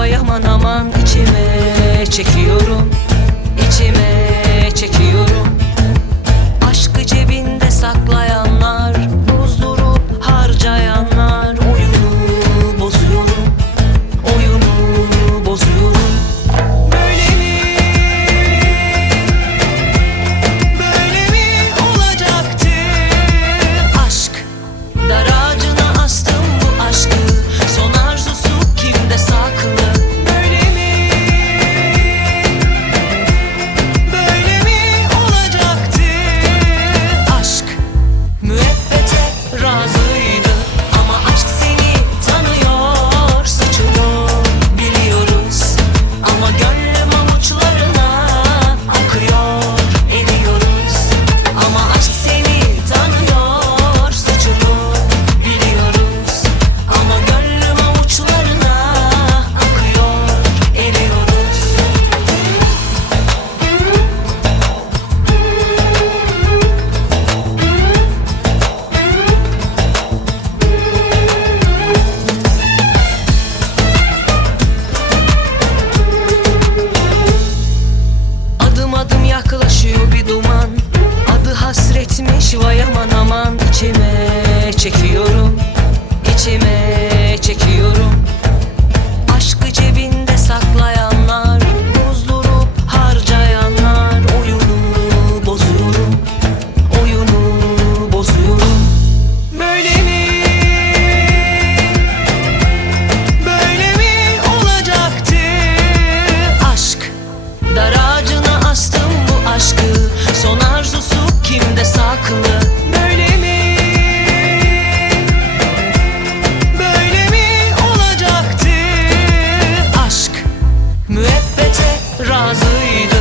Aman aman içime çekiyorum. İçime çekiyorum etmiş vay aman aman içime çekiyor Dưới.